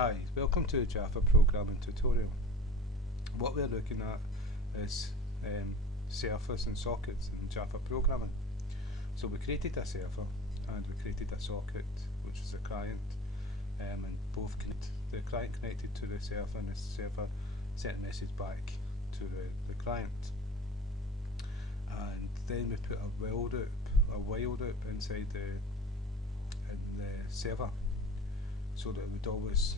Hi, welcome to the Java programming tutorial. What we're looking at is servers and sockets in Java programming. So we created a server and we created a socket, which is a client, and both the client connected to the server and the server sent a message back to the client. And then we put a while loop inside the server, so that it would always,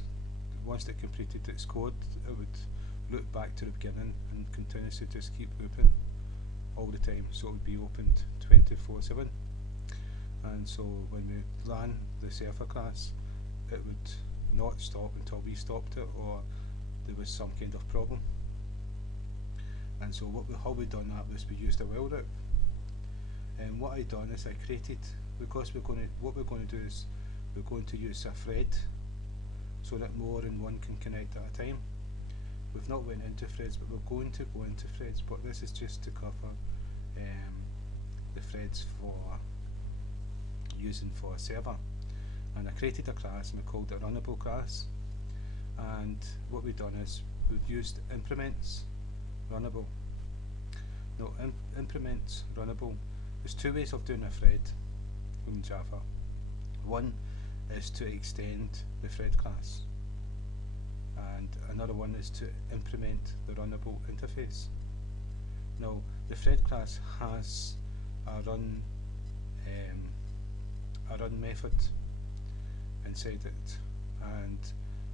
once it completed its code, it would loop back to the beginning and continuously just keep looping all the time, so it would be opened 24/7. And so when we ran the server class, it would not stop until we stopped it or there was some kind of problem. And so how we done that was we used a while loop. And what I done is I created, because what we're going to do is we're going to use a thread so that more than one can connect at a time. We've not went into threads, but we're going to go into threads, but this is just to cover the threads for using for a server. And I created a class and we called it Runnable class, and what we've done is we've used implements Runnable. Now implements Runnable, there's two ways of doing a thread in Java. One is to extend the thread class, and another one is to implement the Runnable interface. Now the thread class has a run method inside it, and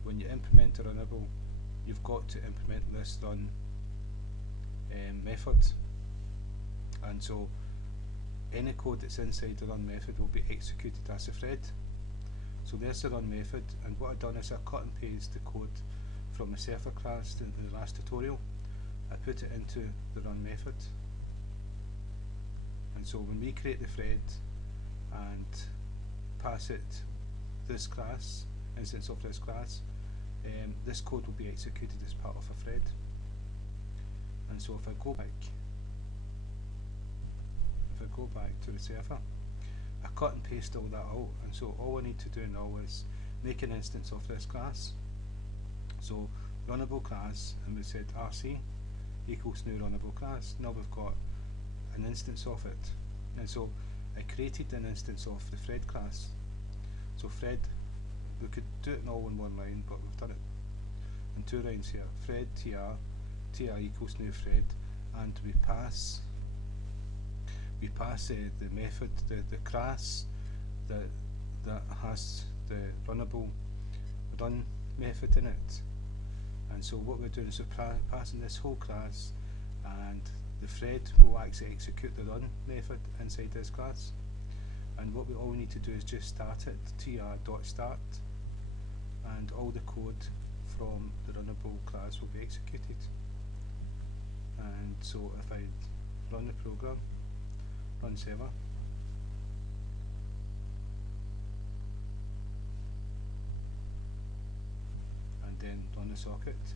when you implement the Runnable, you've got to implement this run method, and so any code that's inside the run method will be executed as a thread. So there's the run method, and what I've done is I cut and paste the code from the server class in the last tutorial. I put it into the run method, and so when we create the thread and pass it this class, instance of this class, this code will be executed as part of a thread. And so if I go back to the server, I cut and paste all that out, and so all I need to do now is make an instance of this class. So Runnable class, and we said RC equals new Runnable class. Now we've got an instance of it, and so I created an instance of the thread class. So thread, we could do it all in one line, but we've done it in two lines here. Thread tr equals new thread, and we pass the method, the class that has the Runnable run method in it. And so what we're doing is we're passing this whole class, and the thread will actually execute the run method inside this class. And what we all need to do is just start it, tr.start, and all the code from the Runnable class will be executed. And so if I run the program, run server, and then run the socket,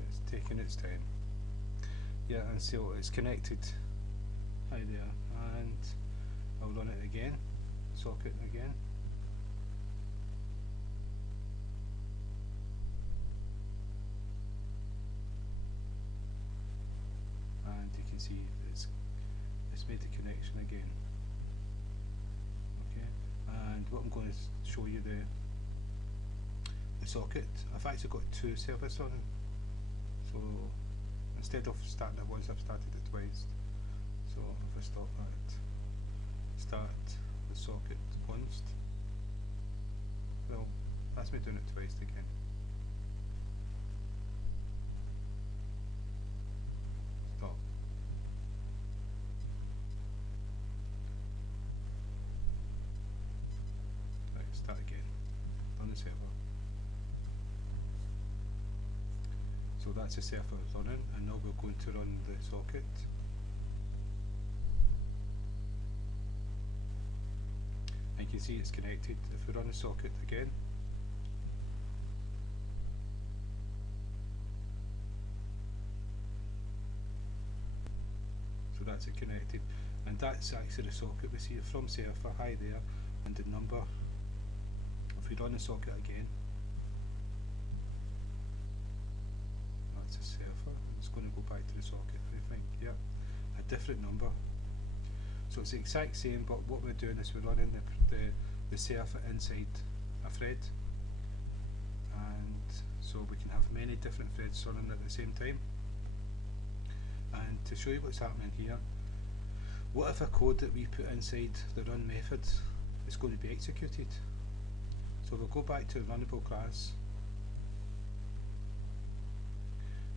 it's taking its time. Yeah, and so it's connected. Hi there, and I'll run it again, socket again. And you can see it's made the connection again. Okay, and what I'm going to show you the socket. I've actually got two servers on it, so instead of starting it once, I've started it twice. So if I start the socket once, well, that's me doing it twice again. Stop. Right, start again on the server. So that's the server running, and now we're going to run the socket. And you can see it's connected. If we run the socket again, so that's it connected, and that's actually the socket we see from server, hi there, and the number. If we run the socket again, that's a server, it's going to go back to the socket, I think, yeah, a different number. So it's the exact same, but what we're doing is we're running the server inside a thread, and so we can have many different threads running at the same time. And to show you what's happening here, what if a code that we put inside the run method is going to be executed? So we'll go back to the Runnable class,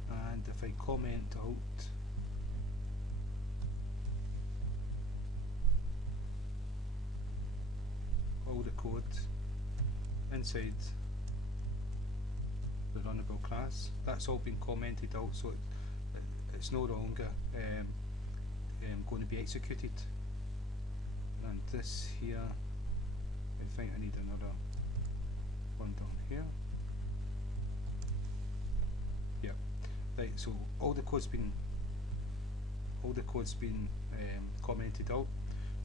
and if I comment out all the code inside the Runnable class, that's all been commented out, so it's no longer going to be executed. And this here, I think I need another one down here. Yeah, right. So all the code's been commented out.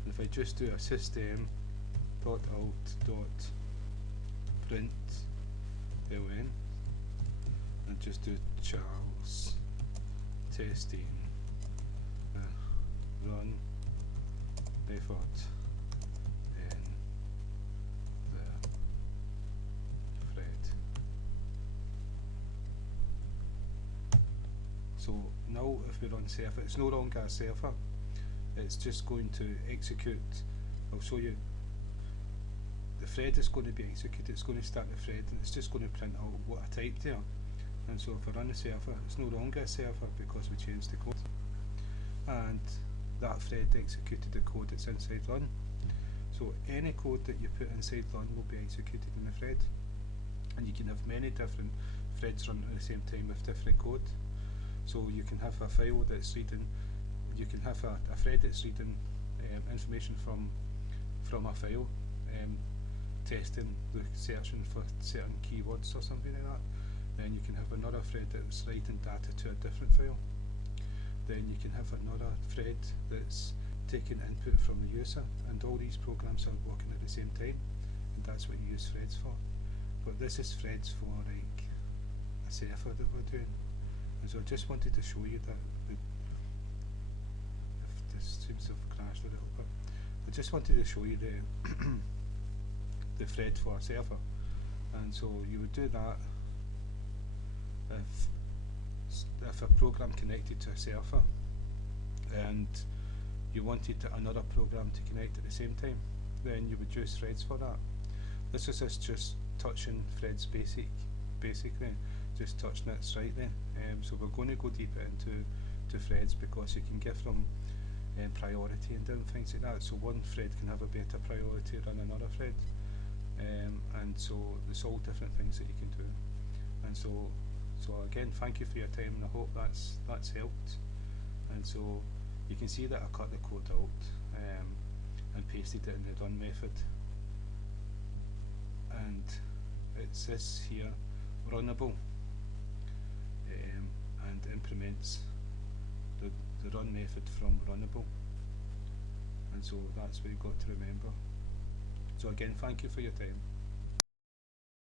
And if I just do a system dot out dot print ln and just do Charles testing run method in the thread. So now if we run server, it's no longer a server, it's just going to execute. I'll show you. The thread is going to be executed, it's going to start the thread, and it's just going to print out what I typed there. And so if I run the server, it's no longer a server because we changed the code. And that thread executed the code that's inside run. So any code that you put inside run will be executed in the thread. And you can have many different threads running at the same time with different code. So you can have a file that's reading, you can have a thread that's reading information from a file, testing, searching for certain keywords or something like that. Then you can have another thread that's writing data to a different file. Then you can have another thread that's taking input from the user, and all these programs are working at the same time, and that's what you use threads for. But this is threads for like a server that we're doing, and so I just wanted to show you that. If this seems to have crashed a little bit, I just wanted to show you the thread for a server, and so you would do that if a program connected to a server and you wanted another program to connect at the same time, then you would use threads for that. This is us just touching threads basically, just touching it slightly. So we're going to go deeper into threads because you can give them priority and different things like that. So one thread can have a better priority than another thread, and so there's all different things that you can do. And so again, thank you for your time, and I hope that's helped. And so you can see that I cut the code out and pasted it in the run method, and it's this here, Runnable, and implements the run method from Runnable, and so that's what you've got to remember. So again, thank you for your time.